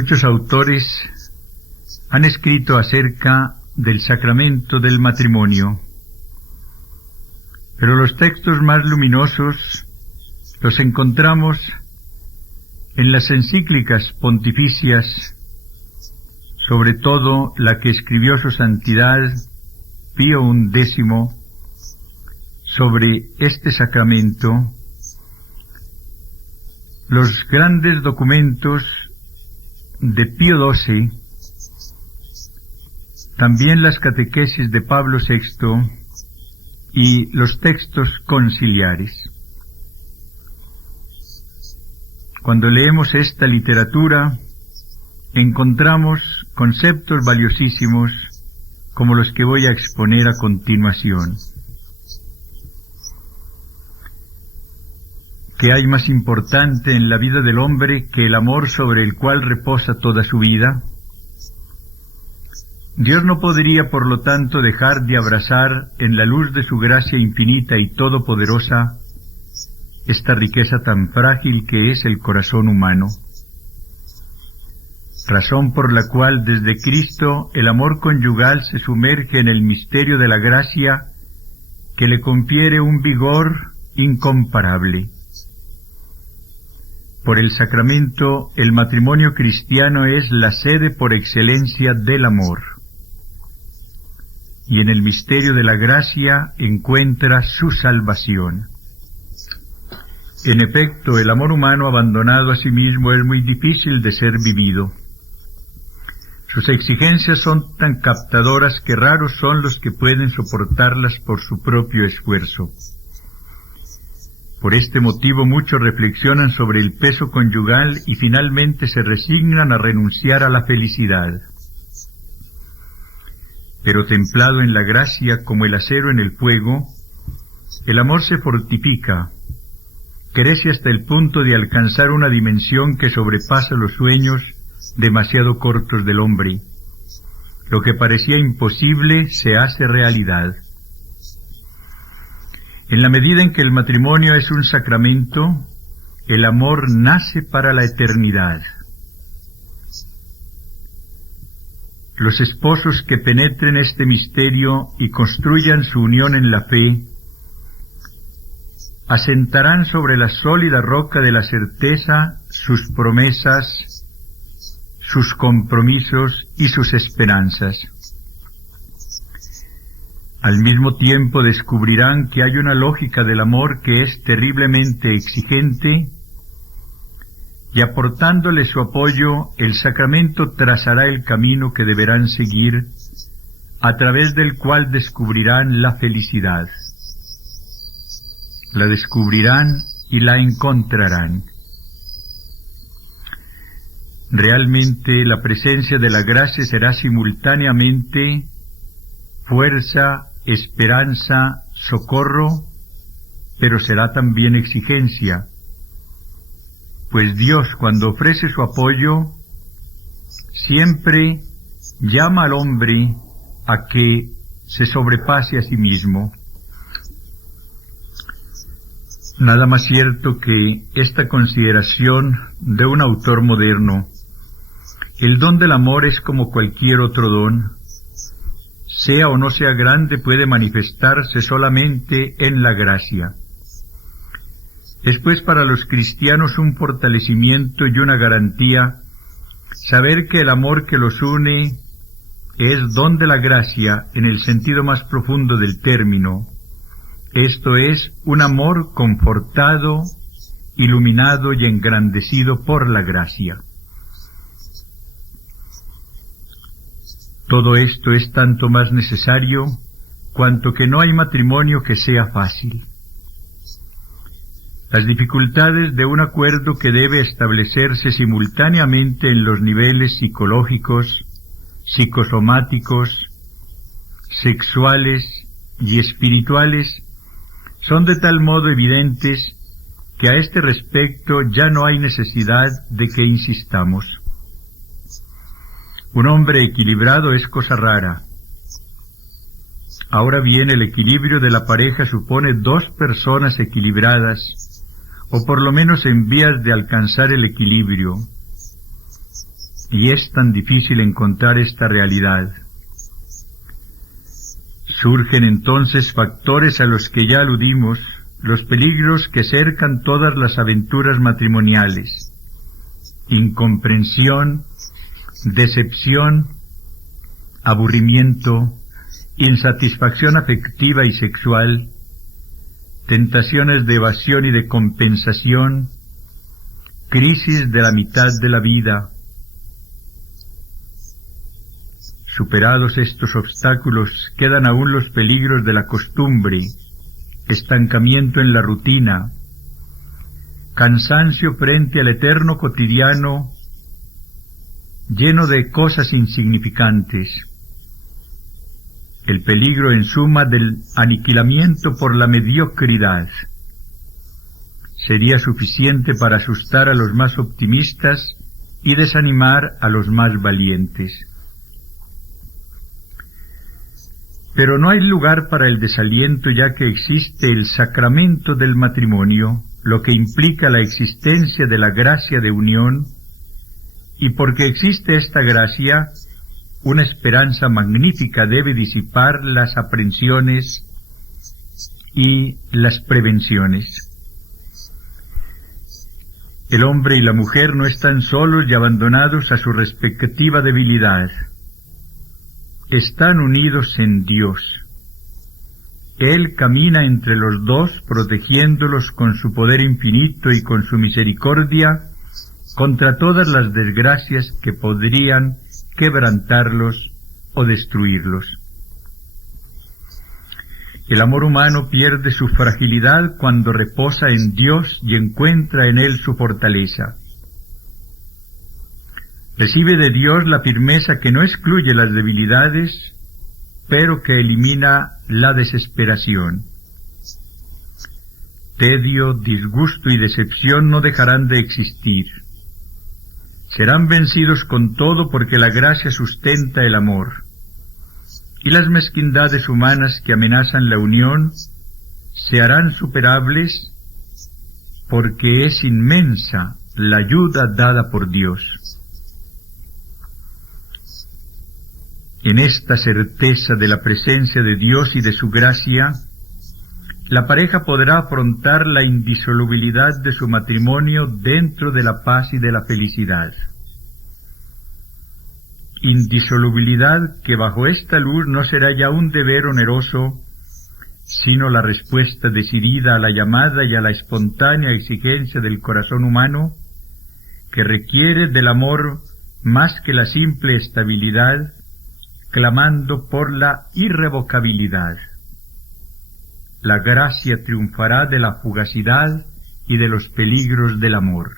Muchos autores han escrito acerca del sacramento del matrimonio, pero los textos más luminosos los encontramos en las encíclicas pontificias, sobre todo la que escribió su santidad Pío XI sobre este sacramento, los grandes documentos de Pío XII, también las catequesis de Pablo VI y los textos conciliares. Cuando leemos esta literatura, encontramos conceptos valiosísimos como los que voy a exponer a continuación. ¿Qué hay más importante en la vida del hombre que el amor sobre el cual reposa toda su vida? Dios no podría, por lo tanto, dejar de abrazar en la luz de su gracia infinita y todopoderosa esta riqueza tan frágil que es el corazón humano, razón por la cual desde Cristo el amor conyugal se sumerge en el misterio de la gracia que le confiere un vigor incomparable. Por el sacramento, el matrimonio cristiano es la sede por excelencia del amor, y en el misterio de la gracia encuentra su salvación. En efecto, el amor humano abandonado a sí mismo es muy difícil de ser vivido. Sus exigencias son tan captadoras que raros son los que pueden soportarlas por su propio esfuerzo. Por este motivo muchos reflexionan sobre el peso conyugal y finalmente se resignan a renunciar a la felicidad. Pero templado en la gracia como el acero en el fuego, el amor se fortifica, crece hasta el punto de alcanzar una dimensión que sobrepasa los sueños demasiado cortos del hombre. Lo que parecía imposible se hace realidad. En la medida en que el matrimonio es un sacramento, el amor nace para la eternidad. Los esposos que penetren este misterio y construyan su unión en la fe, asentarán sobre la sólida roca de la certeza sus promesas, sus compromisos y sus esperanzas. Al mismo tiempo descubrirán que hay una lógica del amor que es terriblemente exigente, y aportándole su apoyo, el sacramento trazará el camino que deberán seguir, a través del cual descubrirán la felicidad. La descubrirán y la encontrarán. Realmente la presencia de la gracia será simultáneamente fuerza, esperanza, socorro, pero será también exigencia, pues Dios, cuando ofrece su apoyo, siempre llama al hombre a que se sobrepase a sí mismo. Nada más cierto que esta consideración de un autor moderno. El don del amor es como cualquier otro don. Sea o no sea grande, puede manifestarse solamente en la gracia. Es pues para los cristianos un fortalecimiento y una garantía saber que el amor que los une es don de la gracia en el sentido más profundo del término. Esto es un amor confortado, iluminado y engrandecido por la gracia. Todo esto es tanto más necesario cuanto que no hay matrimonio que sea fácil. Las dificultades de un acuerdo que debe establecerse simultáneamente en los niveles psicológicos, psicosomáticos, sexuales y espirituales son de tal modo evidentes que a este respecto ya no hay necesidad de que insistamos. Un hombre equilibrado es cosa rara. Ahora bien, el equilibrio de la pareja supone dos personas equilibradas, o por lo menos en vías de alcanzar el equilibrio. y es tan difícil encontrar esta realidad. Surgen entonces factores a los que ya aludimos, los peligros que cercan todas las aventuras matrimoniales: incomprensión, decepción, aburrimiento, insatisfacción afectiva y sexual, tentaciones de evasión y de compensación, crisis de la mitad de la vida. Superados estos obstáculos, quedan aún los peligros de la costumbre, estancamiento en la rutina, cansancio frente al eterno cotidiano lleno de cosas insignificantes, el peligro en suma del aniquilamiento por la mediocridad. Sería suficiente para asustar a los más optimistas y desanimar a los más valientes. Pero no hay lugar para el desaliento, ya que existe el sacramento del matrimonio, lo que implica la existencia de la gracia de unión, y porque existe esta gracia, una esperanza magnífica debe disipar las aprensiones y las prevenciones. El hombre y la mujer no están solos y abandonados a su respectiva debilidad. Están unidos en Dios. Él camina entre los dos, protegiéndolos con su poder infinito y con su misericordia contra todas las desgracias que podrían quebrantarlos o destruirlos. El amor humano pierde su fragilidad cuando reposa en Dios y encuentra en Él su fortaleza. Recibe de Dios la firmeza que no excluye las debilidades, pero que elimina la desesperación. Tedio, disgusto y decepción no dejarán de existir. Serán vencidos con todo porque la gracia sustenta el amor. Y las mezquindades humanas que amenazan la unión se harán superables porque es inmensa la ayuda dada por Dios. En esta certeza de la presencia de Dios y de su gracia, la pareja podrá afrontar la indisolubilidad de su matrimonio dentro de la paz y de la felicidad. Indisolubilidad que bajo esta luz no será ya un deber oneroso, sino la respuesta decidida a la llamada y a la espontánea exigencia del corazón humano, que requiere del amor más que la simple estabilidad, clamando por la irrevocabilidad. La gracia triunfará de la fugacidad y de los peligros del amor.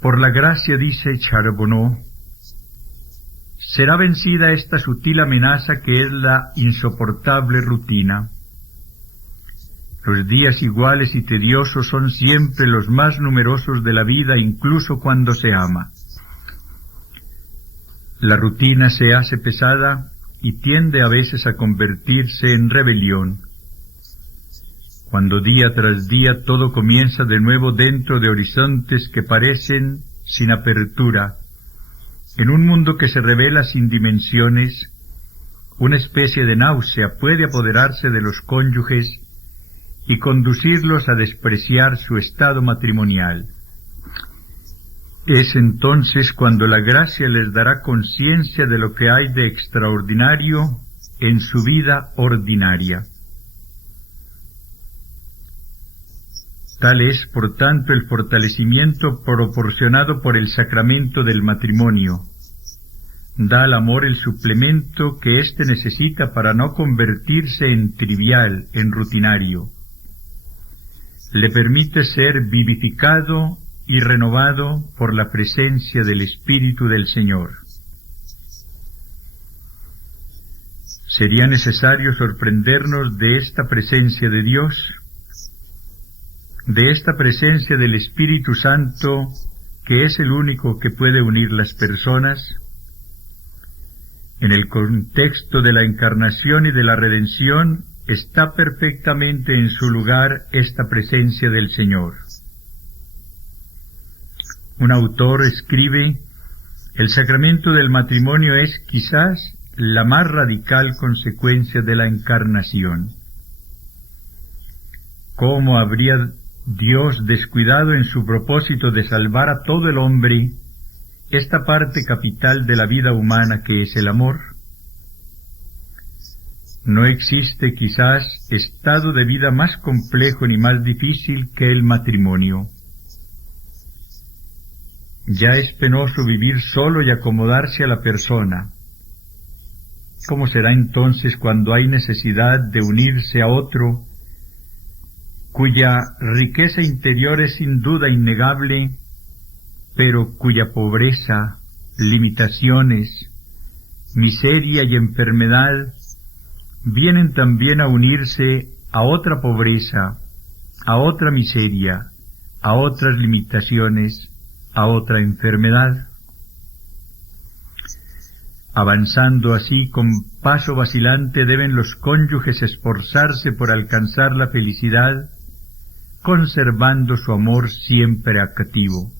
Por la gracia, dice Charbonneau, será vencida esta sutil amenaza que es la insoportable rutina. Los días iguales y tediosos son siempre los más numerosos de la vida, incluso cuando se ama. La rutina se hace pesada y tiende a veces a convertirse en rebelión. Cuando día tras día todo comienza de nuevo dentro de horizontes que parecen sin apertura, en un mundo que se revela sin dimensiones, una especie de náusea puede apoderarse de los cónyuges y conducirlos a despreciar su estado matrimonial. Es entonces cuando la gracia les dará conciencia de lo que hay de extraordinario en su vida ordinaria. Tal es, por tanto, el fortalecimiento proporcionado por el sacramento del matrimonio. Da al amor el suplemento que éste necesita para no convertirse en trivial, en rutinario. Le permite ser vivificado y renovado por la presencia del Espíritu del Señor. Sería necesario sorprendernos de esta presencia de Dios, de esta presencia del Espíritu Santo, que es el único que puede unir las personas. En el contexto de la encarnación y de la redención está perfectamente en su lugar esta presencia del Señor. Un autor escribe: el sacramento del matrimonio es quizás la más radical consecuencia de la encarnación. ¿Cómo habría Dios descuidado en su propósito de salvar a todo el hombre esta parte capital de la vida humana que es el amor? No existe quizás estado de vida más complejo ni más difícil que el matrimonio. Ya es penoso vivir solo y acomodarse a la persona. ¿Cómo será entonces cuando hay necesidad de unirse a otro, cuya riqueza interior es sin duda innegable, pero cuya pobreza, limitaciones, miseria y enfermedad vienen también a unirse a otra pobreza, a otra miseria, a otras limitaciones, a otra enfermedad? Avanzando así con paso vacilante deben los cónyuges esforzarse por alcanzar la felicidad, conservando su amor siempre activo.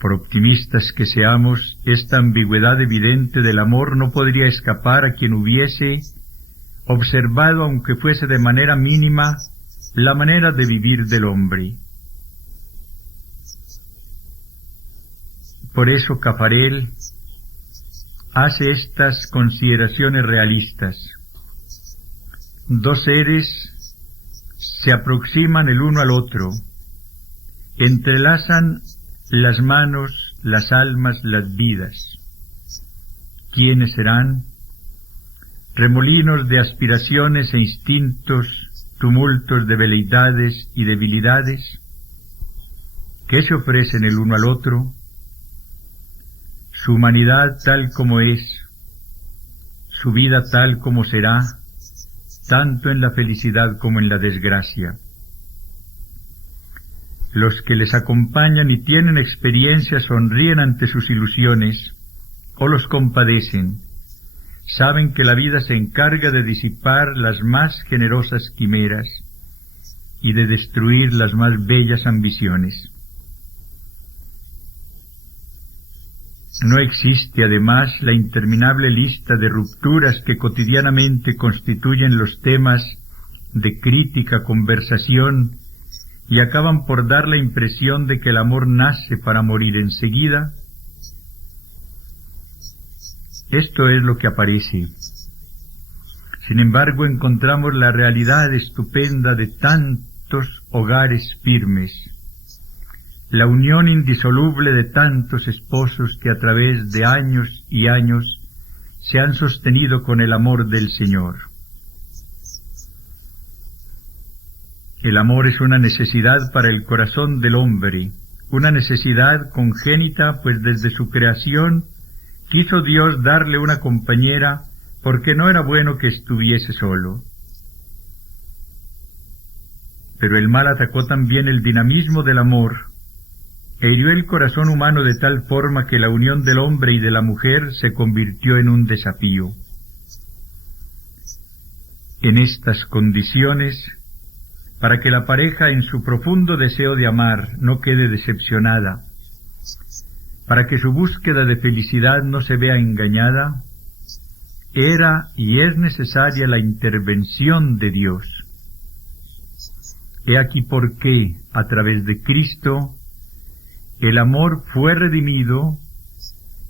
Por optimistas que seamos, esta ambigüedad evidente del amor no podría escapar a quien hubiese observado, aunque fuese de manera mínima, la manera de vivir del hombre. Por eso Cafarel hace estas consideraciones realistas. Dos seres se aproximan el uno al otro, entrelazan las manos, las almas, las vidas. ¿Quiénes serán? Remolinos de aspiraciones e instintos, tumultos de veleidades y debilidades, que se ofrecen el uno al otro, su humanidad tal como es, su vida tal como será, tanto en la felicidad como en la desgracia. Los que les acompañan y tienen experiencia sonríen ante sus ilusiones, o los compadecen. Saben que la vida se encarga de disipar las más generosas quimeras y de destruir las más bellas ambiciones. No existe, además, la interminable lista de rupturas que cotidianamente constituyen los temas de crítica, conversación, y acaban por dar la impresión de que el amor nace para morir enseguida. Esto es lo que aparece. Sin embargo, encontramos la realidad estupenda de tantos hogares firmes, la unión indisoluble de tantos esposos que a través de años y años se han sostenido con el amor del Señor. El amor es una necesidad para el corazón del hombre, una necesidad congénita, pues desde su creación quiso Dios darle una compañera porque no era bueno que estuviese solo. Pero el mal atacó también el dinamismo del amor, e hirió el corazón humano de tal forma que la unión del hombre y de la mujer se convirtió en un desafío. En estas condiciones, para que la pareja en su profundo deseo de amar no quede decepcionada, para que su búsqueda de felicidad no se vea engañada, era y es necesaria la intervención de Dios. He aquí por qué, a través de Cristo, el amor fue redimido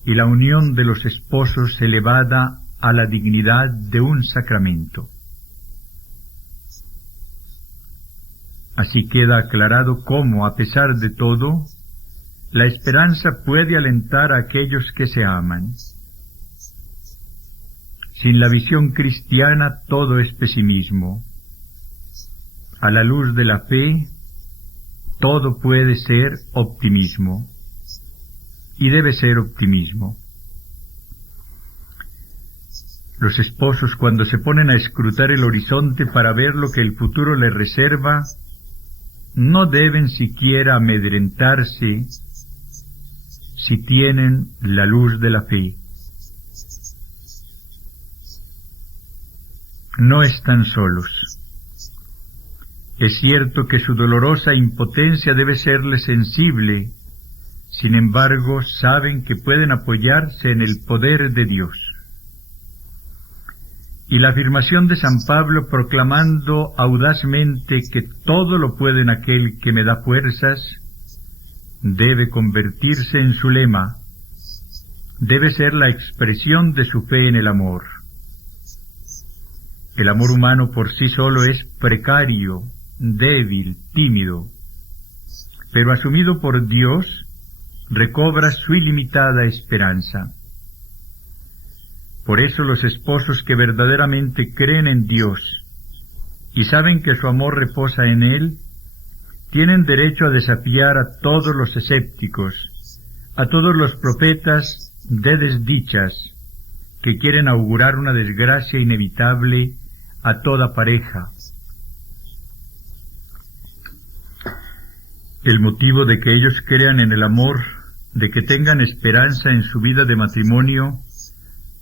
y la unión de los esposos elevada a la dignidad de un sacramento. Así queda aclarado cómo, a pesar de todo, la esperanza puede alentar a aquellos que se aman. Sin la visión cristiana todo es pesimismo. A la luz de la fe, todo puede ser optimismo, y debe ser optimismo. Los esposos, cuando se ponen a escrutar el horizonte para ver lo que el futuro les reserva, no deben siquiera amedrentarse si tienen la luz de la fe. No están solos. Es cierto que su dolorosa impotencia debe serle sensible, sin embargo saben que pueden apoyarse en el poder de Dios. Y la afirmación de San Pablo proclamando audazmente que todo lo puede en aquel que me da fuerzas, debe convertirse en su lema, debe ser la expresión de su fe en el amor. El amor humano por sí solo es precario, débil, tímido, pero asumido por Dios, recobra su ilimitada esperanza. Por eso los esposos que verdaderamente creen en Dios y saben que su amor reposa en Él, tienen derecho a desafiar a todos los escépticos, a todos los profetas de desdichas que quieren augurar una desgracia inevitable a toda pareja. El motivo de que ellos crean en el amor, de que tengan esperanza en su vida de matrimonio,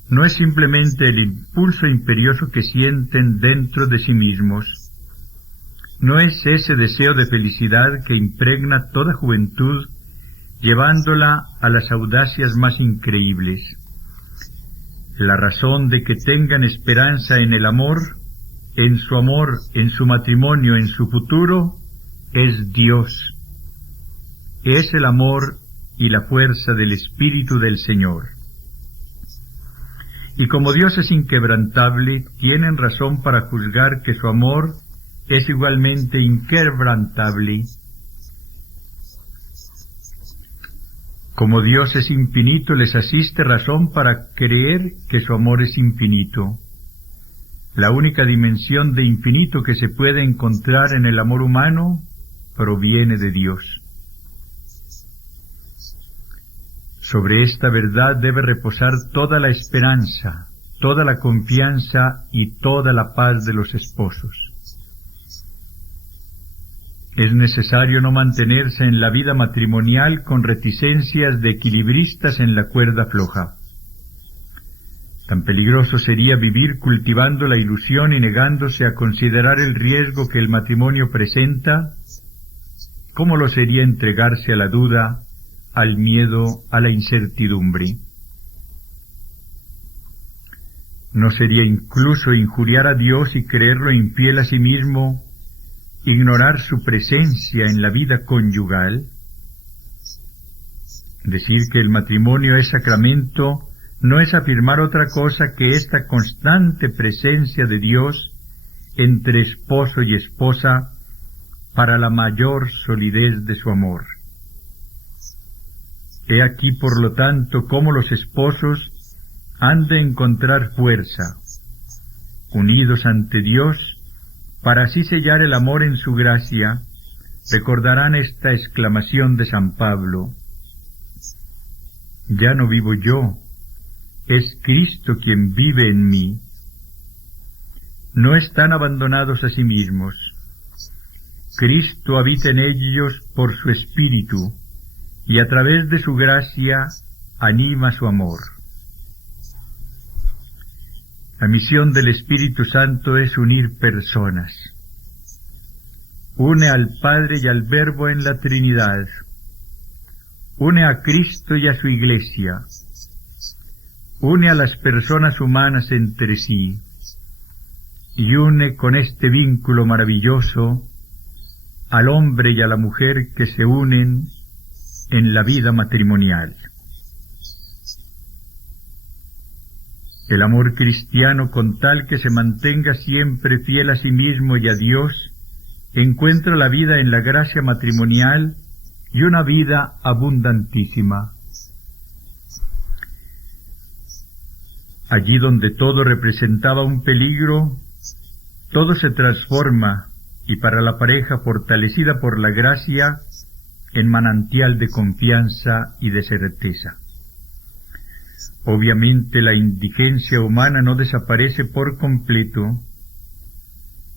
no es simplemente el impulso imperioso que sienten dentro de sí mismos, no es ese deseo de felicidad que impregna toda juventud, llevándola a las audacias más increíbles. La razón de que tengan esperanza en el amor, en su matrimonio, en su futuro, es Dios. Es el amor y la fuerza del Espíritu del Señor. Y como Dios es inquebrantable, tienen razón para juzgar que su amor es igualmente inquebrantable. Como Dios es infinito, les asiste razón para creer que su amor es infinito. La única dimensión de infinito que se puede encontrar en el amor humano proviene de Dios. Sobre esta verdad debe reposar toda la esperanza, toda la confianza y toda la paz de los esposos. Es necesario no mantenerse en la vida matrimonial con reticencias de equilibristas en la cuerda floja. Tan peligroso sería vivir cultivando la ilusión y negándose a considerar el riesgo que el matrimonio presenta, como lo sería entregarse a la duda, al miedo, a la incertidumbre. ¿No sería incluso injuriar a Dios y creerlo infiel a sí mismo, ignorar su presencia en la vida conyugal? Decir que el matrimonio es sacramento no es afirmar otra cosa que esta constante presencia de Dios entre esposo y esposa para la mayor solidez de su amor. He aquí, por lo tanto, cómo los esposos han de encontrar fuerza, unidos ante Dios, para así sellar el amor en su gracia. Recordarán esta exclamación de San Pablo: ya no vivo yo, es Cristo quien vive en mí. No están abandonados a sí mismos. Cristo habita en ellos por su Espíritu, y a través de su gracia anima su amor. La misión del Espíritu Santo es unir personas. Une al Padre y al Verbo en la Trinidad. Une a Cristo y a su Iglesia. Une a las personas humanas entre sí. Y une con este vínculo maravilloso al hombre y a la mujer que se unen en la vida matrimonial. El amor cristiano, con tal que se mantenga siempre fiel a sí mismo y a Dios, encuentra la vida en la gracia matrimonial y una vida abundantísima. Allí donde todo representaba un peligro, todo se transforma, y para la pareja fortalecida por la gracia, en manantial de confianza y de certeza. Obviamente la indigencia humana no desaparece por completo.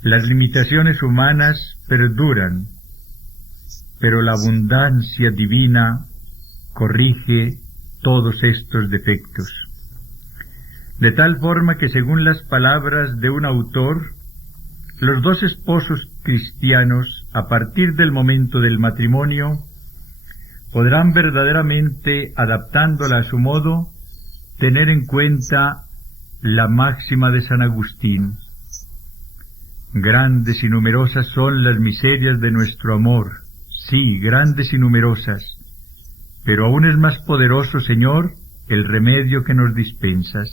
Las limitaciones humanas perduran, pero la abundancia divina corrige todos estos defectos. De tal forma que, según las palabras de un autor, los dos esposos cristianos, a partir del momento del matrimonio, podrán verdaderamente, adaptándola a su modo, tener en cuenta la máxima de San Agustín: grandes y numerosas son las miserias de nuestro amor, sí, grandes y numerosas, pero aún es más poderoso, Señor, el remedio que nos dispensas.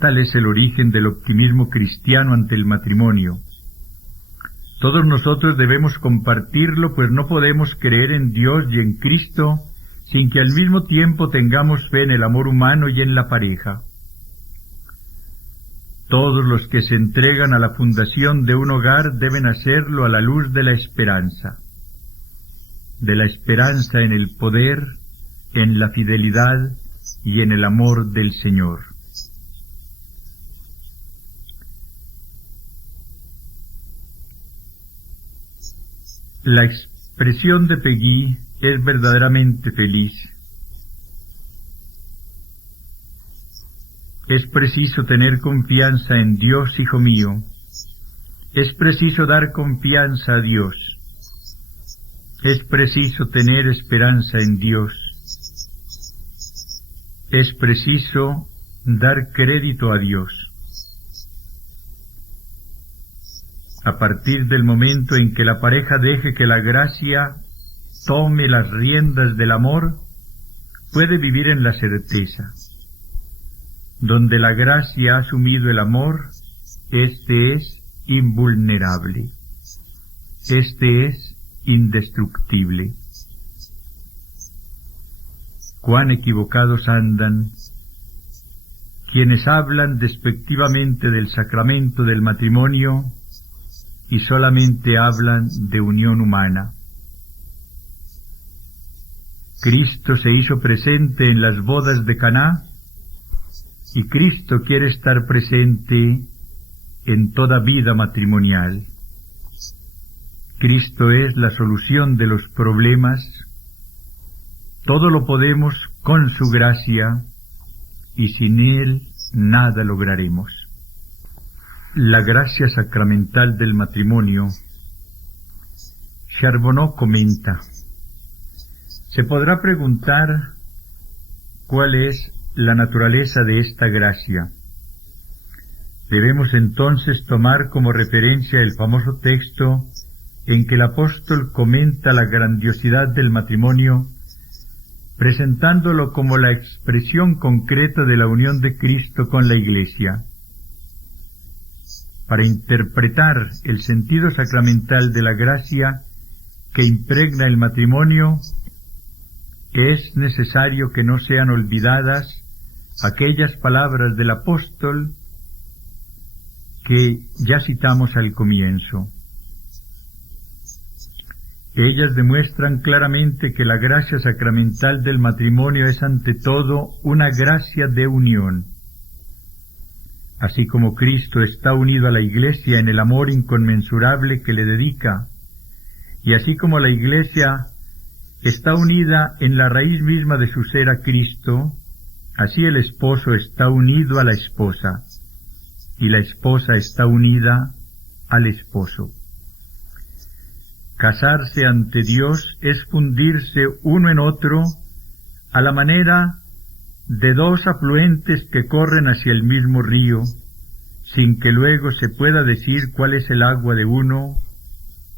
Tal es el origen del optimismo cristiano ante el matrimonio. Todos nosotros debemos compartirlo, pues no podemos creer en Dios y en Cristo sin que al mismo tiempo tengamos fe en el amor humano y en la pareja. Todos los que se entregan a la fundación de un hogar deben hacerlo a la luz de la esperanza en el poder, en la fidelidad y en el amor del Señor. La expresión de Peggy es verdaderamente feliz. Es preciso tener confianza en Dios, hijo mío. Es preciso dar confianza a Dios. Es preciso tener esperanza en Dios. Es preciso dar crédito a Dios. A partir del momento en que la pareja deje que la gracia tome las riendas del amor, puede vivir en la certeza. Donde la gracia ha asumido el amor, este es invulnerable. Este es indestructible. Cuán equivocados andan quienes hablan despectivamente del sacramento del matrimonio y solamente hablan de unión humana. Cristo se hizo presente en las bodas de Caná, y Cristo quiere estar presente en toda vida matrimonial. Cristo es la solución de los problemas. Todo lo podemos con su gracia, y sin Él nada lograremos. La gracia sacramental del matrimonio. Charbonneau comenta: se podrá preguntar cuál es la naturaleza de esta gracia. Debemos entonces tomar como referencia el famoso texto en que el apóstol comenta la grandiosidad del matrimonio, presentándolo como la expresión concreta de la unión de Cristo con la Iglesia. Para interpretar el sentido sacramental de la gracia que impregna el matrimonio, es necesario que no sean olvidadas aquellas palabras del apóstol que ya citamos al comienzo. Ellas demuestran claramente que la gracia sacramental del matrimonio es ante todo una gracia de unión. Así como Cristo está unido a la Iglesia en el amor inconmensurable que le dedica, y así como la Iglesia está unida en la raíz misma de su ser a Cristo, así el esposo está unido a la esposa, y la esposa está unida al esposo. Casarse ante Dios es fundirse uno en otro a la manera de dos afluentes que corren hacia el mismo río, sin que luego se pueda decir cuál es el agua de uno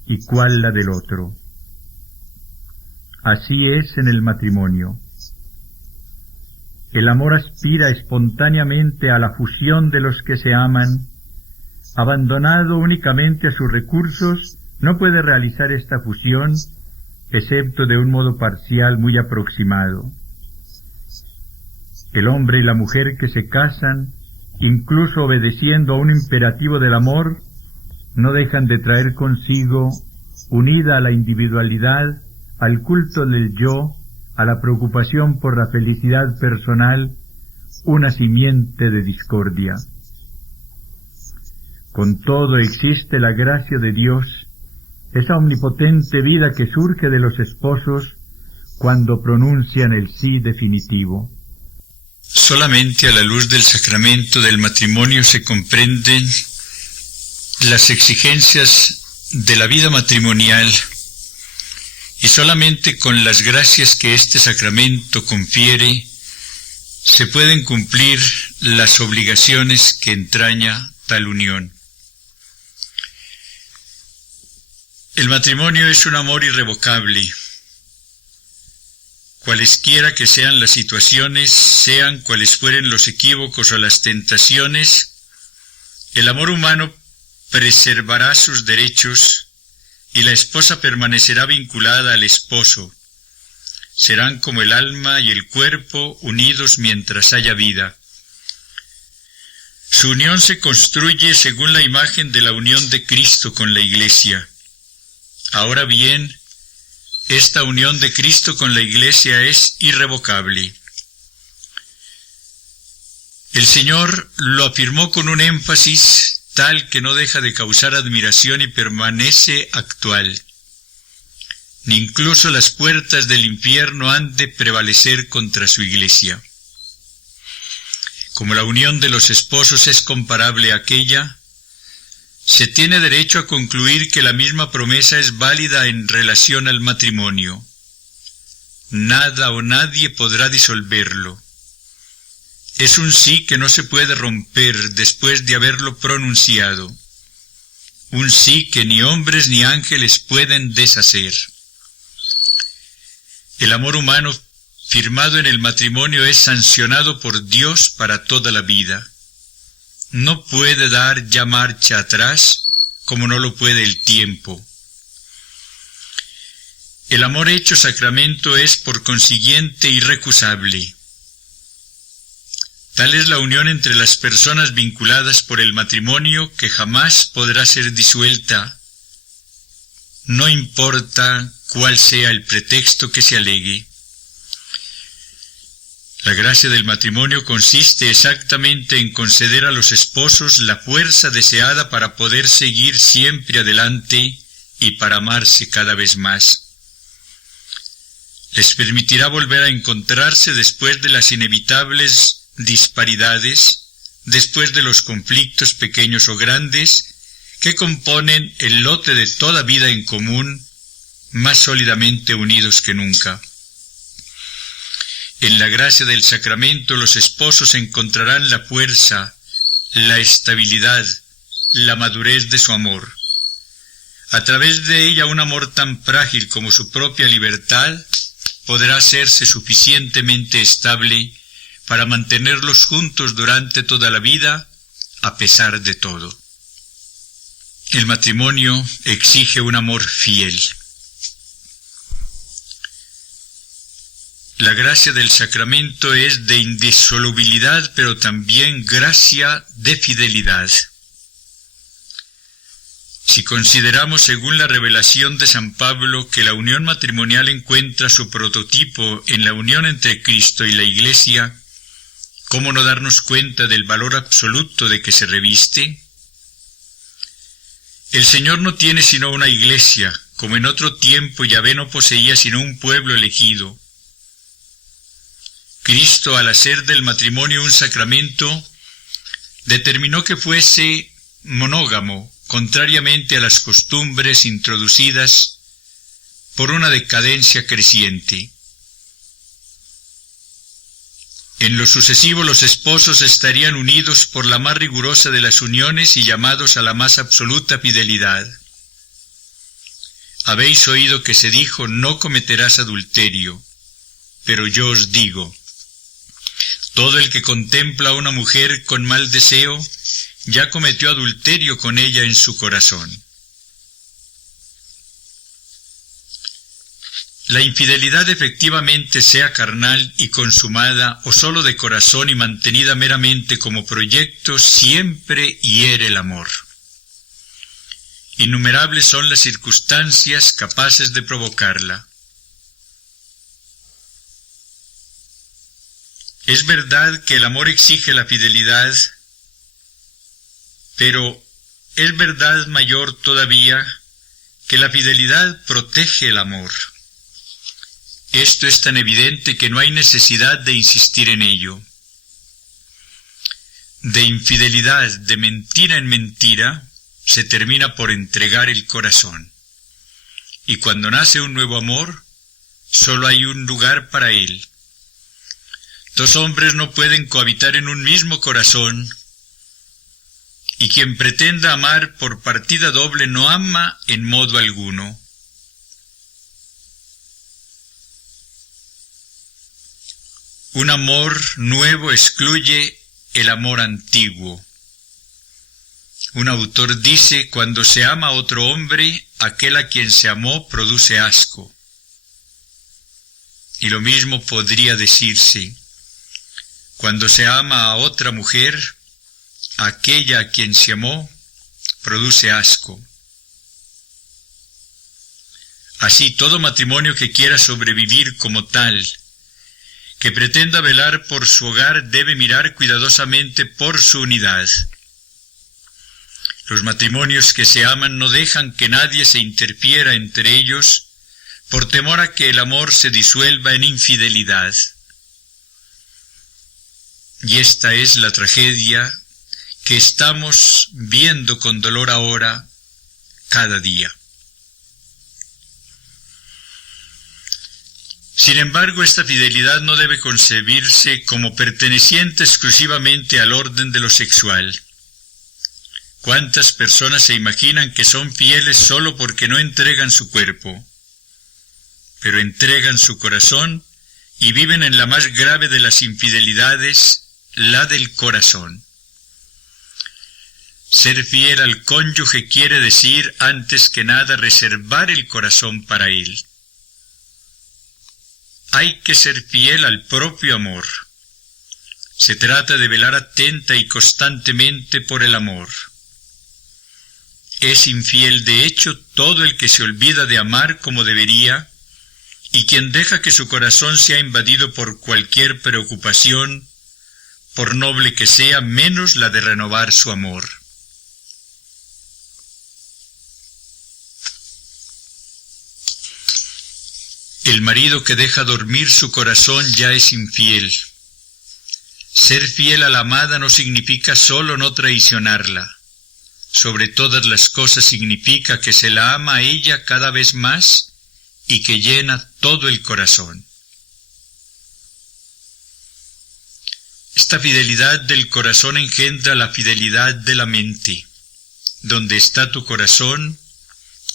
y cuál la del otro. Así es en el matrimonio. El amor aspira espontáneamente a la fusión de los que se aman. Abandonado únicamente a sus recursos, no puede realizar esta fusión, excepto de un modo parcial muy aproximado. El hombre y la mujer que se casan, incluso obedeciendo a un imperativo del amor, no dejan de traer consigo, unida a la individualidad, al culto del yo, a la preocupación por la felicidad personal, una simiente de discordia. Con todo existe la gracia de Dios, esa omnipotente vida que surge de los esposos cuando pronuncian el sí definitivo. Solamente a la luz del sacramento del matrimonio se comprenden las exigencias de la vida matrimonial y solamente con las gracias que este sacramento confiere se pueden cumplir las obligaciones que entraña tal unión. El matrimonio es un amor irrevocable. Cualesquiera que sean las situaciones, sean cuales fueren los equívocos o las tentaciones, el amor humano preservará sus derechos y la esposa permanecerá vinculada al esposo. Serán como el alma y el cuerpo unidos mientras haya vida. Su unión se construye según la imagen de la unión de Cristo con la Iglesia. Ahora bien, esta unión de Cristo con la Iglesia es irrevocable. El Señor lo afirmó con un énfasis tal que no deja de causar admiración y permanece actual. Ni incluso las puertas del infierno han de prevalecer contra su Iglesia. Como la unión de los esposos es comparable a aquella, se tiene derecho a concluir que la misma promesa es válida en relación al matrimonio. Nada o nadie podrá disolverlo. Es un sí que no se puede romper después de haberlo pronunciado. Un sí que ni hombres ni ángeles pueden deshacer. El amor humano firmado en el matrimonio es sancionado por Dios para toda la vida. No puede dar ya marcha atrás, como no lo puede el tiempo. El amor hecho sacramento es, por consiguiente, irrecusable. Tal es la unión entre las personas vinculadas por el matrimonio que jamás podrá ser disuelta, no importa cuál sea el pretexto que se alegue. La gracia del matrimonio consiste exactamente en conceder a los esposos la fuerza deseada para poder seguir siempre adelante y para amarse cada vez más. Les permitirá volver a encontrarse después de las inevitables disparidades, después de los conflictos pequeños o grandes que componen el lote de toda vida en común, más sólidamente unidos que nunca. En la gracia del sacramento los esposos encontrarán la fuerza, la estabilidad, la madurez de su amor. A través de ella un amor tan frágil como su propia libertad podrá hacerse suficientemente estable para mantenerlos juntos durante toda la vida, a pesar de todo. El matrimonio exige un amor fiel. La gracia del sacramento es de indisolubilidad, pero también gracia de fidelidad. Si consideramos según la revelación de San Pablo que la unión matrimonial encuentra su prototipo en la unión entre Cristo y la Iglesia, ¿cómo no darnos cuenta del valor absoluto de que se reviste? El Señor no tiene sino una iglesia, como en otro tiempo Yahvé no poseía sino un pueblo elegido. Cristo, al hacer del matrimonio un sacramento, determinó que fuese monógamo, contrariamente a las costumbres introducidas por una decadencia creciente. En lo sucesivo los esposos estarían unidos por la más rigurosa de las uniones y llamados a la más absoluta fidelidad. Habéis oído que se dijo, no cometerás adulterio, pero yo os digo, todo el que contempla a una mujer con mal deseo, ya cometió adulterio con ella en su corazón. La infidelidad efectivamente sea carnal y consumada o sólo de corazón y mantenida meramente como proyecto, siempre hiere el amor. Innumerables son las circunstancias capaces de provocarla. Es verdad que el amor exige la fidelidad, pero es verdad mayor todavía que la fidelidad protege el amor. Esto es tan evidente que no hay necesidad de insistir en ello. De infidelidad, de mentira en mentira, se termina por entregar el corazón. Y cuando nace un nuevo amor, solo hay un lugar para él. Dos hombres no pueden cohabitar en un mismo corazón, y quien pretenda amar por partida doble no ama en modo alguno. Un amor nuevo excluye el amor antiguo. Un autor dice: cuando se ama a otro hombre, aquel a quien se amó produce asco. Y lo mismo podría decirse: cuando se ama a otra mujer, aquella a quien se amó produce asco. Así, todo matrimonio que quiera sobrevivir como tal, que pretenda velar por su hogar, debe mirar cuidadosamente por su unidad. Los matrimonios que se aman no dejan que nadie se interfiera entre ellos, por temor a que el amor se disuelva en infidelidad. Y esta es la tragedia que estamos viendo con dolor ahora, cada día. Sin embargo, esta fidelidad no debe concebirse como perteneciente exclusivamente al orden de lo sexual. ¿Cuántas personas se imaginan que son fieles solo porque no entregan su cuerpo, pero entregan su corazón y viven en la más grave de las infidelidades, la del corazón? Ser fiel al cónyuge quiere decir, antes que nada, reservar el corazón para él. Hay que ser fiel al propio amor. Se trata de velar atenta y constantemente por el amor. Es infiel, de hecho, todo el que se olvida de amar como debería, y quien deja que su corazón sea invadido por cualquier preocupación, por noble que sea, menos la de renovar su amor. El marido que deja dormir su corazón ya es infiel. Ser fiel a la amada no significa solo no traicionarla. Sobre todas las cosas significa que se la ama a ella cada vez más y que llena todo el corazón. Esta fidelidad del corazón engendra la fidelidad de la mente. Donde está tu corazón,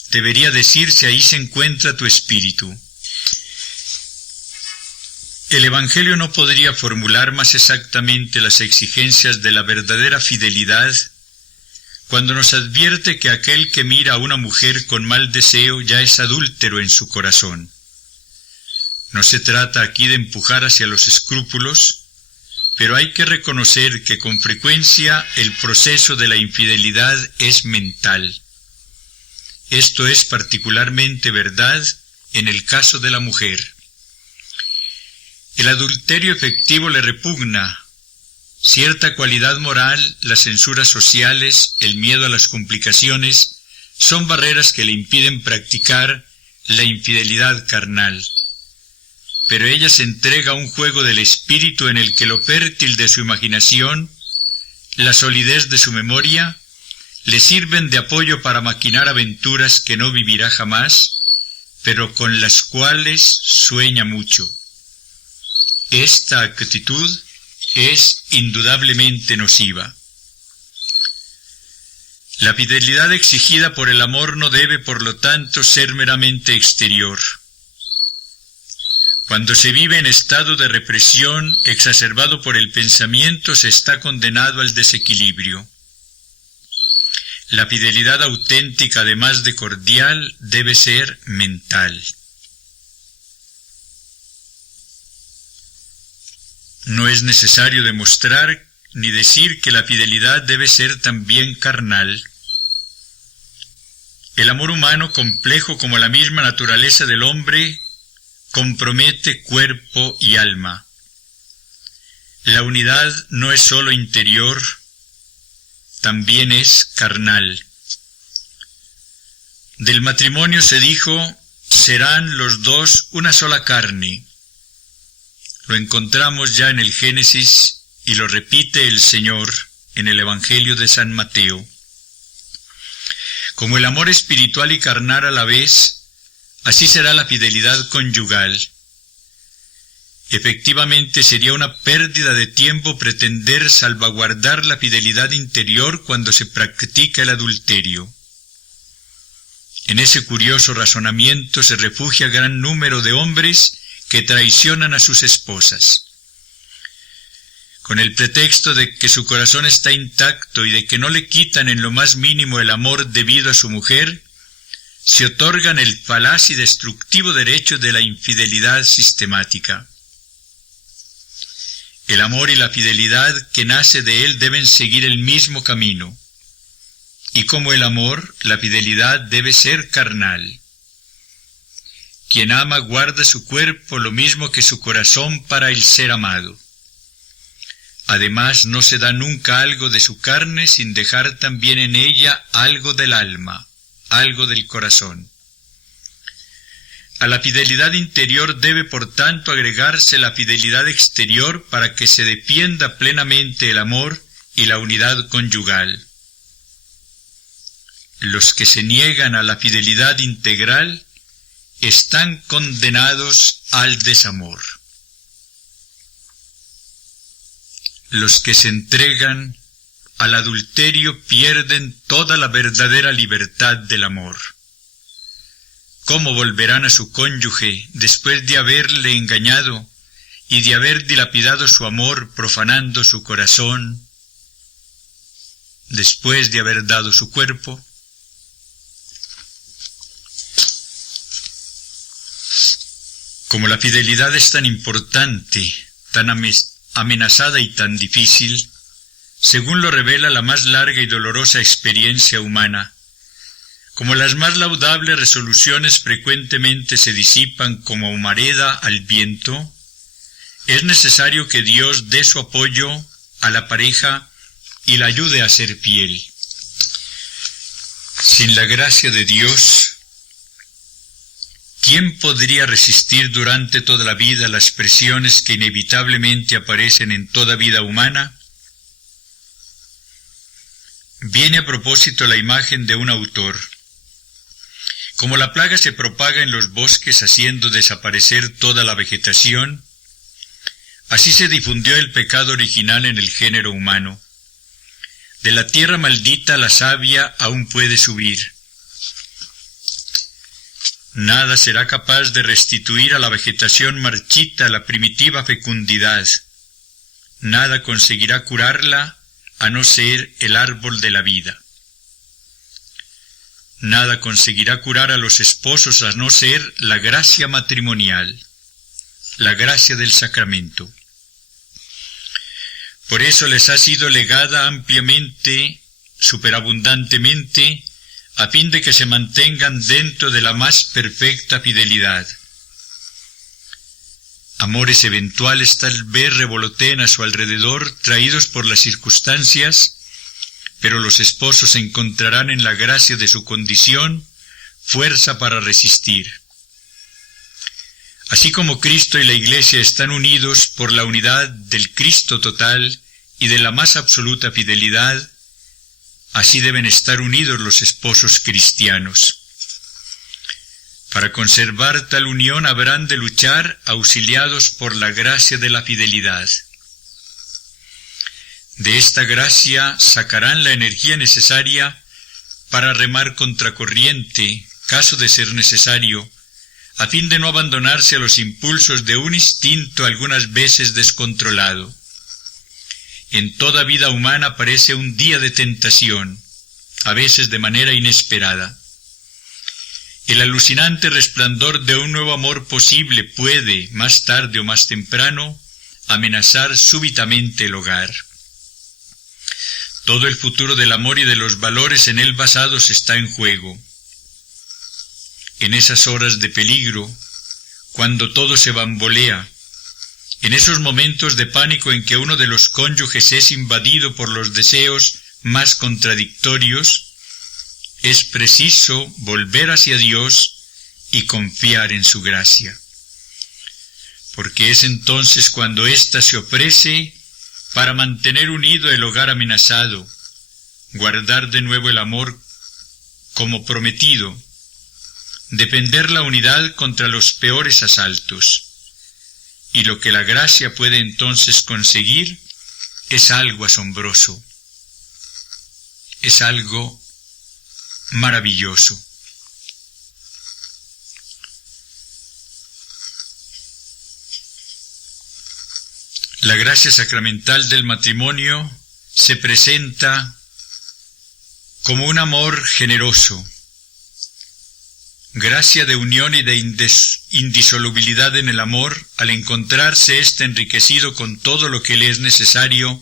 debería decirse, ahí se encuentra tu espíritu. El Evangelio no podría formular más exactamente las exigencias de la verdadera fidelidad cuando nos advierte que aquel que mira a una mujer con mal deseo ya es adúltero en su corazón. No se trata aquí de empujar hacia los escrúpulos, pero hay que reconocer que con frecuencia el proceso de la infidelidad es mental. Esto es particularmente verdad en el caso de la mujer. El adulterio efectivo le repugna. Cierta cualidad moral, las censuras sociales, el miedo a las complicaciones, son barreras que le impiden practicar la infidelidad carnal. Pero ella se entrega a un juego del espíritu en el que lo fértil de su imaginación, la solidez de su memoria, le sirven de apoyo para maquinar aventuras que no vivirá jamás, pero con las cuales sueña mucho. Esta actitud es indudablemente nociva. La fidelidad exigida por el amor no debe, por lo tanto, ser meramente exterior. Cuando se vive en estado de represión exacerbado por el pensamiento, se está condenado al desequilibrio. La fidelidad auténtica, además de cordial, debe ser mental. No es necesario demostrar ni decir que la fidelidad debe ser también carnal. El amor humano, complejo como la misma naturaleza del hombre, compromete cuerpo y alma. La unidad no es sólo interior, también es carnal. Del matrimonio se dijo, serán los dos una sola carne. Lo encontramos ya en el Génesis y lo repite el Señor en el Evangelio de San Mateo. Como el amor espiritual y carnal a la vez, así será la fidelidad conyugal. Efectivamente, sería una pérdida de tiempo pretender salvaguardar la fidelidad interior cuando se practica el adulterio. En ese curioso razonamiento se refugia gran número de hombres que traicionan a sus esposas. Con el pretexto de que su corazón está intacto y de que no le quitan en lo más mínimo el amor debido a su mujer, se otorgan el falaz y destructivo derecho de la infidelidad sistemática. El amor y la fidelidad que nace de él deben seguir el mismo camino. Y como el amor, la fidelidad debe ser carnal. Quien ama guarda su cuerpo lo mismo que su corazón para el ser amado. Además, no se da nunca algo de su carne sin dejar también en ella algo del alma, algo del corazón. A la fidelidad interior debe por tanto agregarse la fidelidad exterior para que se defienda plenamente el amor y la unidad conyugal. Los que se niegan a la fidelidad integral están condenados al desamor. Los que se entregan al adulterio pierden toda la verdadera libertad del amor. ¿Cómo volverán a su cónyuge después de haberle engañado y de haber dilapidado su amor profanando su corazón, después de haber dado su cuerpo? Como la fidelidad es tan importante, tan amenazada y tan difícil, según lo revela la más larga y dolorosa experiencia humana, como las más laudables resoluciones frecuentemente se disipan como humareda al viento, es necesario que Dios dé su apoyo a la pareja y la ayude a ser fiel. Sin la gracia de Dios, ¿quién podría resistir durante toda la vida las presiones que inevitablemente aparecen en toda vida humana? Viene a propósito la imagen de un autor. Como la plaga se propaga en los bosques haciendo desaparecer toda la vegetación, así se difundió el pecado original en el género humano. De la tierra maldita la savia aún puede subir. Nada será capaz de restituir a la vegetación marchita la primitiva fecundidad. Nada conseguirá curarla a no ser el árbol de la vida. Nada conseguirá curar a los esposos a no ser la gracia matrimonial, la gracia del sacramento. Por eso les ha sido legada ampliamente, superabundantemente, a fin de que se mantengan dentro de la más perfecta fidelidad. Amores eventuales tal vez revoloteen a su alrededor, traídos por las circunstancias, pero los esposos encontrarán en la gracia de su condición fuerza para resistir. Así como Cristo y la Iglesia están unidos por la unidad del Cristo total y de la más absoluta fidelidad, así deben estar unidos los esposos cristianos. Para conservar tal unión habrán de luchar auxiliados por la gracia de la fidelidad. De esta gracia sacarán la energía necesaria para remar contracorriente, caso de ser necesario, a fin de no abandonarse a los impulsos de un instinto algunas veces descontrolado. En toda vida humana aparece un día de tentación, a veces de manera inesperada. El alucinante resplandor de un nuevo amor posible puede, más tarde o más temprano, amenazar súbitamente el hogar. Todo el futuro del amor y de los valores en él basados está en juego. En esas horas de peligro, cuando todo se bambolea, en esos momentos de pánico en que uno de los cónyuges es invadido por los deseos más contradictorios, es preciso volver hacia Dios y confiar en su gracia. Porque es entonces cuando ésta se ofrece para mantener unido el hogar amenazado, guardar de nuevo el amor como prometido, defender la unidad contra los peores asaltos. Y lo que la gracia puede entonces conseguir es algo asombroso, es algo maravilloso. La gracia sacramental del matrimonio se presenta como un amor generoso, gracia de unión y de indisolubilidad en el amor, al encontrarse éste enriquecido con todo lo que le es necesario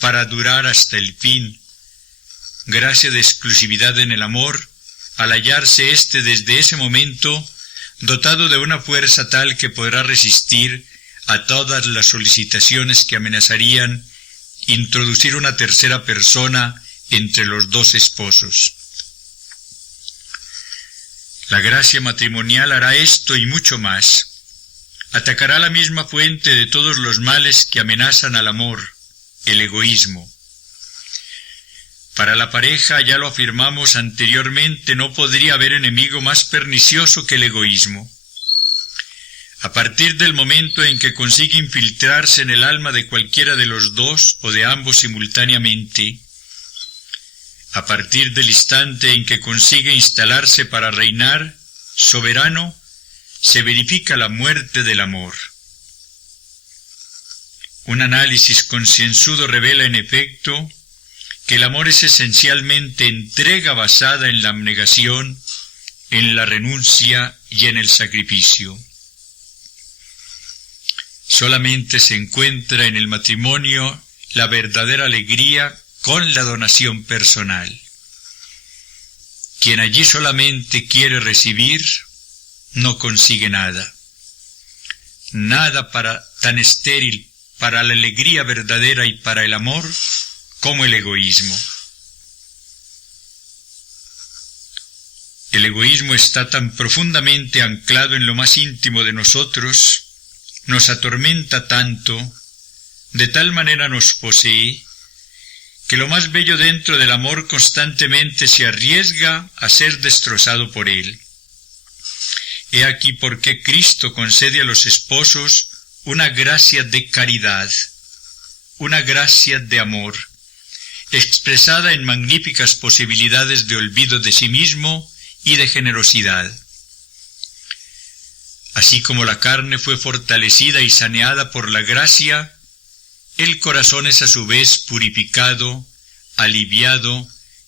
para durar hasta el fin, gracia de exclusividad en el amor, al hallarse éste desde ese momento dotado de una fuerza tal que podrá resistir a todas las solicitaciones que amenazarían introducir una tercera persona entre los dos esposos. La gracia matrimonial hará esto y mucho más. Atacará la misma fuente de todos los males que amenazan al amor, el egoísmo. Para la pareja, ya lo afirmamos anteriormente, no podría haber enemigo más pernicioso que el egoísmo. A partir del momento en que consigue infiltrarse en el alma de cualquiera de los dos o de ambos simultáneamente, a partir del instante en que consigue instalarse para reinar, soberano, se verifica la muerte del amor. Un análisis concienzudo revela en efecto que el amor es esencialmente entrega basada en la abnegación, en la renuncia y en el sacrificio. Solamente se encuentra en el matrimonio la verdadera alegría con la donación personal. Quien allí solamente quiere recibir, no consigue nada. Nada tan estéril para la alegría verdadera y para el amor como el egoísmo. El egoísmo está tan profundamente anclado en lo más íntimo de nosotros, nos atormenta tanto, de tal manera nos posee, que lo más bello dentro del amor constantemente se arriesga a ser destrozado por él. He aquí por qué Cristo concede a los esposos una gracia de caridad, una gracia de amor, expresada en magníficas posibilidades de olvido de sí mismo y de generosidad. Así como la carne fue fortalecida y saneada por la gracia, el corazón es a su vez purificado, aliviado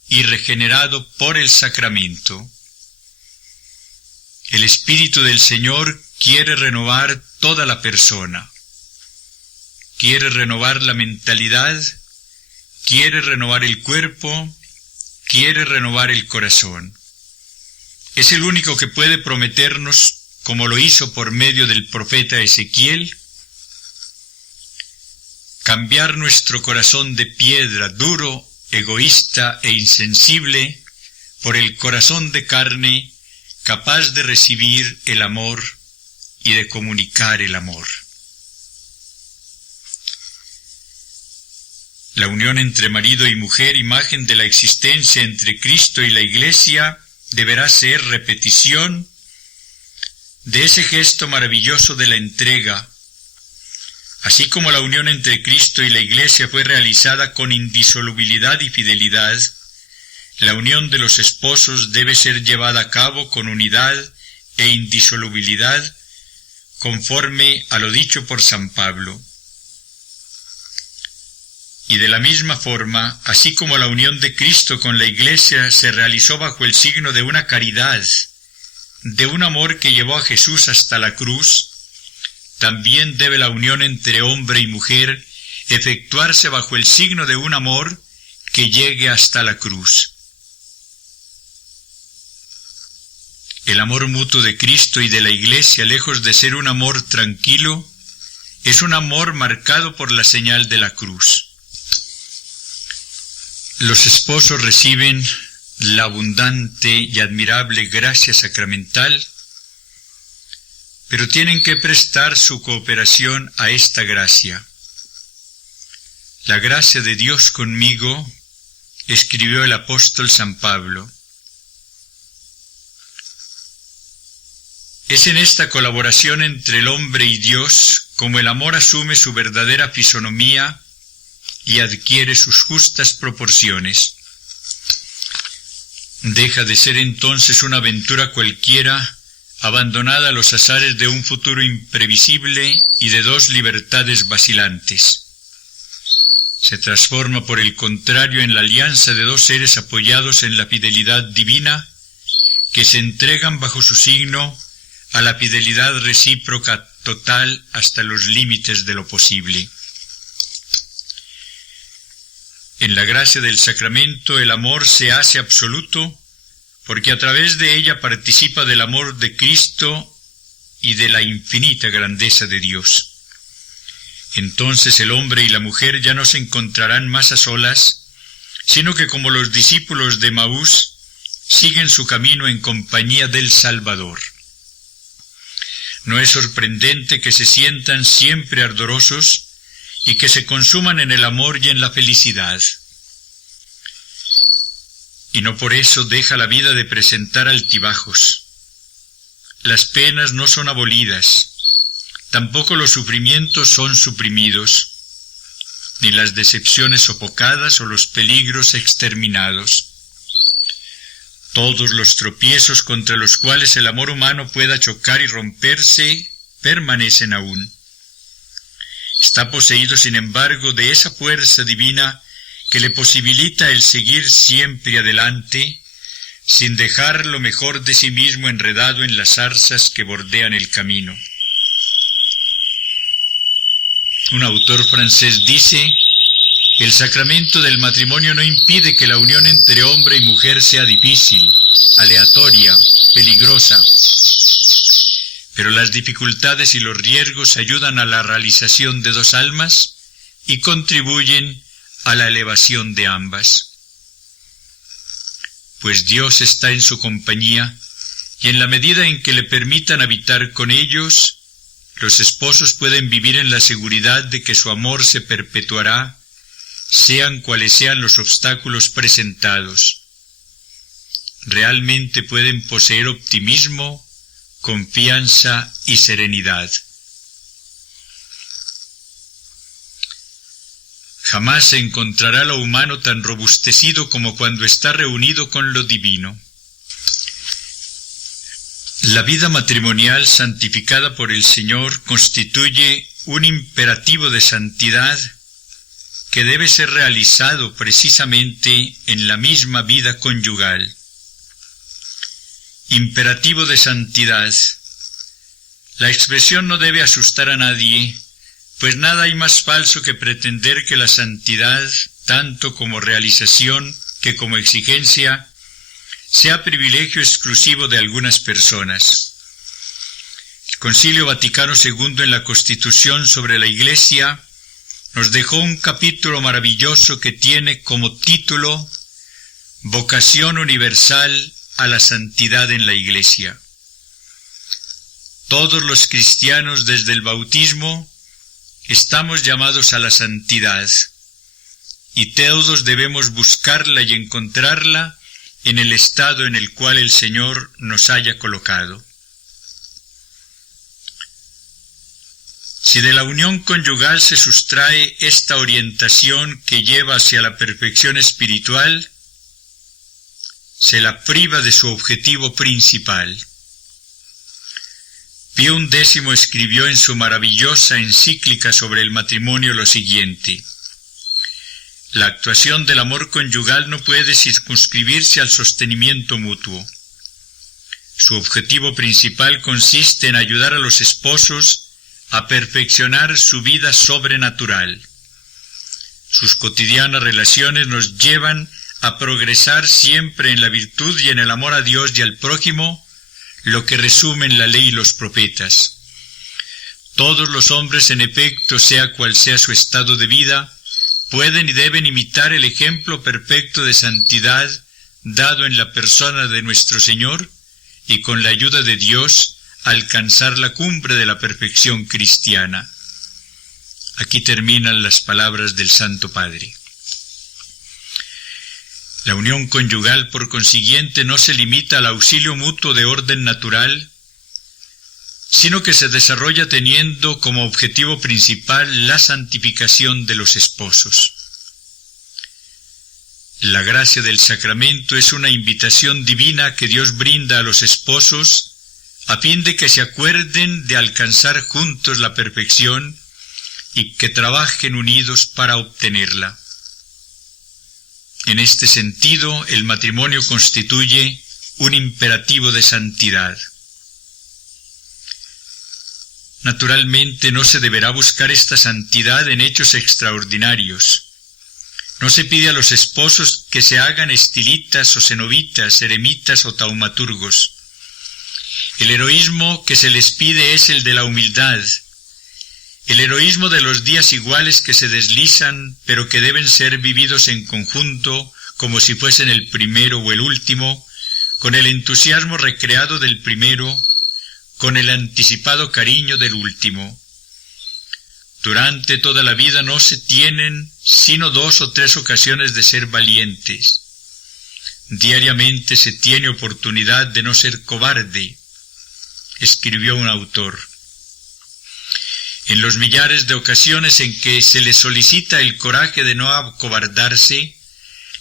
y regenerado por el sacramento. El Espíritu del Señor quiere renovar toda la persona. Quiere renovar la mentalidad, quiere renovar el cuerpo, quiere renovar el corazón. Es el único que puede prometernos, como lo hizo por medio del profeta Ezequiel, cambiar nuestro corazón de piedra duro, egoísta e insensible por el corazón de carne, capaz de recibir el amor y de comunicar el amor. La unión entre marido y mujer, imagen de la existencia entre Cristo y la Iglesia, deberá ser repetición de ese gesto maravilloso de la entrega. Así como la unión entre Cristo y la Iglesia fue realizada con indisolubilidad y fidelidad, la unión de los esposos debe ser llevada a cabo con unidad e indisolubilidad, conforme a lo dicho por San Pablo. Y de la misma forma, así como la unión de Cristo con la Iglesia se realizó bajo el signo de una caridad, de un amor que llevó a Jesús hasta la cruz, también debe la unión entre hombre y mujer efectuarse bajo el signo de un amor que llegue hasta la cruz. El amor mutuo de Cristo y de la Iglesia, lejos de ser un amor tranquilo, es un amor marcado por la señal de la cruz. Los esposos reciben la abundante y admirable gracia sacramental, pero tienen que prestar su cooperación a esta gracia. La gracia de Dios conmigo, escribió el apóstol San Pablo, Es en esta colaboración entre el hombre y Dios como el amor asume su verdadera fisonomía y adquiere sus justas proporciones. Deja de ser entonces una aventura cualquiera, abandonada a los azares de un futuro imprevisible y de dos libertades vacilantes. Se transforma por el contrario en la alianza de dos seres apoyados en la fidelidad divina, que se entregan bajo su signo a la fidelidad recíproca total hasta los límites de lo posible. En la gracia del sacramento el amor se hace absoluto, porque a través de ella participa del amor de Cristo y de la infinita grandeza de Dios. Entonces el hombre y la mujer ya no se encontrarán más a solas, sino que como los discípulos de Maús, siguen su camino en compañía del Salvador. No es sorprendente que se sientan siempre ardorosos y que se consuman en el amor y en la felicidad. Y no por eso deja la vida de presentar altibajos. Las penas no son abolidas, tampoco los sufrimientos son suprimidos, ni las decepciones sofocadas o los peligros exterminados. Todos los tropiezos contra los cuales el amor humano pueda chocar y romperse permanecen aún. Está poseído, sin embargo, de esa fuerza divina que le posibilita el seguir siempre adelante, sin dejar lo mejor de sí mismo enredado en las zarzas que bordean el camino. Un autor francés dice: el sacramento del matrimonio no impide que la unión entre hombre y mujer sea difícil, aleatoria, peligrosa, pero las dificultades y los riesgos ayudan a la realización de dos almas y contribuyen a la elevación de ambas. Pues Dios está en su compañía, y en la medida en que le permitan habitar con ellos, los esposos pueden vivir en la seguridad de que su amor se perpetuará, sean cuales sean los obstáculos presentados. Realmente pueden poseer optimismo, confianza y serenidad. Jamás se encontrará lo humano tan robustecido como cuando está reunido con lo divino. La vida matrimonial santificada por el Señor constituye un imperativo de santidad que debe ser realizado precisamente en la misma vida conyugal. Imperativo de santidad. La expresión no debe asustar a nadie, pues nada hay más falso que pretender que la santidad, tanto como realización que como exigencia, sea privilegio exclusivo de algunas personas. El Concilio Vaticano II, en la Constitución sobre la Iglesia, nos dejó un capítulo maravilloso que tiene como título Vocación universal a la santidad en la Iglesia. Todos los cristianos desde el bautismo estamos llamados a la santidad, y todos debemos buscarla y encontrarla en el estado en el cual el Señor nos haya colocado. Si de la unión conyugal se sustrae esta orientación que lleva hacia la perfección espiritual, se la priva de su objetivo principal. Pío X escribió en su maravillosa encíclica sobre el matrimonio lo siguiente: la actuación del amor conyugal no puede circunscribirse al sostenimiento mutuo. Su objetivo principal consiste en ayudar a los esposos a perfeccionar su vida sobrenatural. Sus cotidianas relaciones nos llevan a progresar siempre en la virtud y en el amor a Dios y al prójimo, lo que resumen la ley y los profetas. Todos los hombres, en efecto, sea cual sea su estado de vida, pueden y deben imitar el ejemplo perfecto de santidad dado en la persona de nuestro Señor, y con la ayuda de Dios alcanzar la cumbre de la perfección cristiana. Aquí terminan las palabras del Santo Padre. La unión conyugal, por consiguiente, no se limita al auxilio mutuo de orden natural, sino que se desarrolla teniendo como objetivo principal la santificación de los esposos. La gracia del sacramento es una invitación divina que Dios brinda a los esposos a fin de que se acuerden de alcanzar juntos la perfección y que trabajen unidos para obtenerla. En este sentido, el matrimonio constituye un imperativo de santidad. Naturalmente no se deberá buscar esta santidad en hechos extraordinarios. No se pide a los esposos que se hagan estilitas o cenobitas, eremitas o taumaturgos. El heroísmo que se les pide es el de la humildad, el heroísmo de los días iguales que se deslizan, pero que deben ser vividos en conjunto, como si fuesen el primero o el último, con el entusiasmo recreado del primero, con el anticipado cariño del último. Durante toda la vida no se tienen sino 2 o 3 ocasiones de ser valientes. Diariamente se tiene oportunidad de no ser cobarde, escribió un autor. En los millares de ocasiones en que se les solicita el coraje de no acobardarse,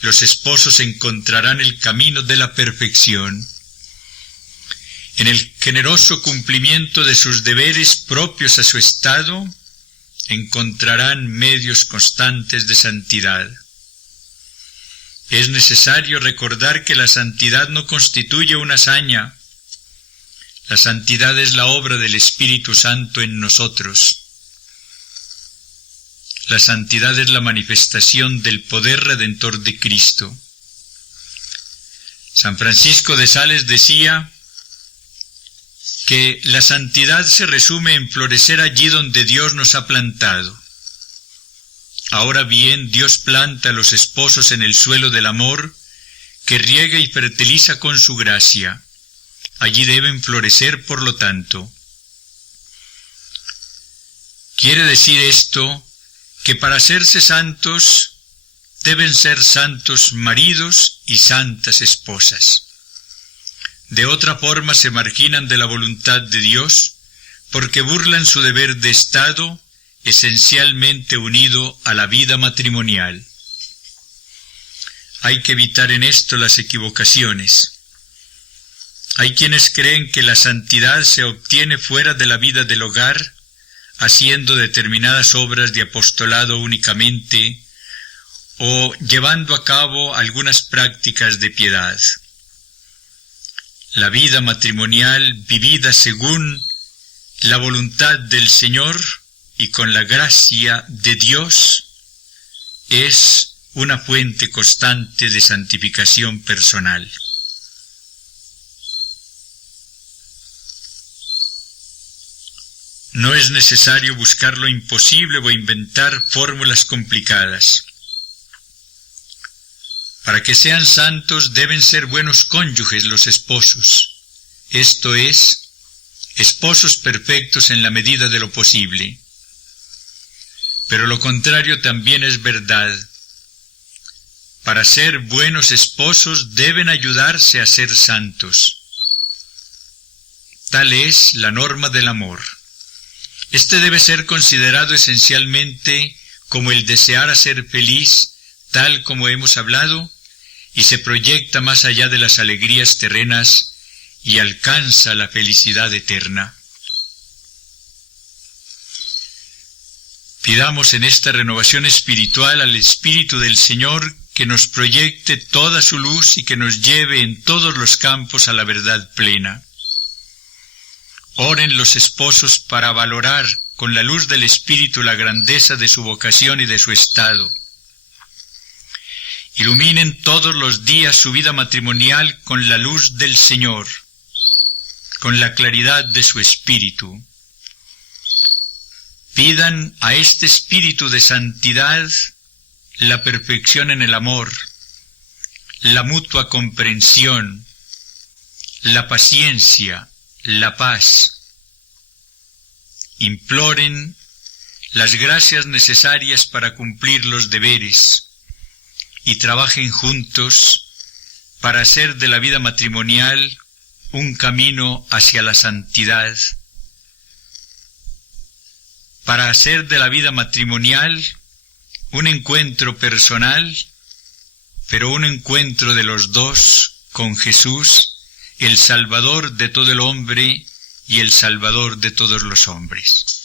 los esposos encontrarán el camino de la perfección. En el generoso cumplimiento de sus deberes propios a su estado, encontrarán medios constantes de santidad. Es necesario recordar que la santidad no constituye una hazaña. La santidad es la obra del Espíritu Santo en nosotros. La santidad es la manifestación del poder redentor de Cristo. San Francisco de Sales decía que la santidad se resume en florecer allí donde Dios nos ha plantado. Ahora bien, Dios planta a los esposos en el suelo del amor, que riega y fertiliza con su gracia. Allí deben florecer, por lo tanto. Quiere decir esto que para hacerse santos deben ser santos maridos y santas esposas. De otra forma se marginan de la voluntad de Dios, porque burlan su deber de Estado, esencialmente unido a la vida matrimonial. Hay que evitar en esto las equivocaciones. Hay quienes creen que la santidad se obtiene fuera de la vida del hogar, haciendo determinadas obras de apostolado únicamente, o llevando a cabo algunas prácticas de piedad. La vida matrimonial vivida según la voluntad del Señor y con la gracia de Dios es una fuente constante de santificación personal. No es necesario buscar lo imposible o inventar fórmulas complicadas. Para que sean santos deben ser buenos cónyuges los esposos, esto es, esposos perfectos en la medida de lo posible. Pero lo contrario también es verdad. Para ser buenos esposos deben ayudarse a ser santos. Tal es la norma del amor. Este debe ser considerado esencialmente como el desear a ser feliz, tal como hemos hablado, y se proyecta más allá de las alegrías terrenas y alcanza la felicidad eterna. Pidamos en esta renovación espiritual al Espíritu del Señor que nos proyecte toda su luz y que nos lleve en todos los campos a la verdad plena. Oren los esposos para valorar con la luz del Espíritu la grandeza de su vocación y de su estado. Iluminen todos los días su vida matrimonial con la luz del Señor, con la claridad de su Espíritu. Pidan a este Espíritu de santidad la perfección en el amor, la mutua comprensión, la paciencia, la paz. Imploren las gracias necesarias para cumplir los deberes y trabajen juntos para hacer de la vida matrimonial un camino hacia la santidad, para hacer de la vida matrimonial un encuentro personal, pero un encuentro de los dos con Jesús, el Salvador de todo el hombre y el Salvador de todos los hombres.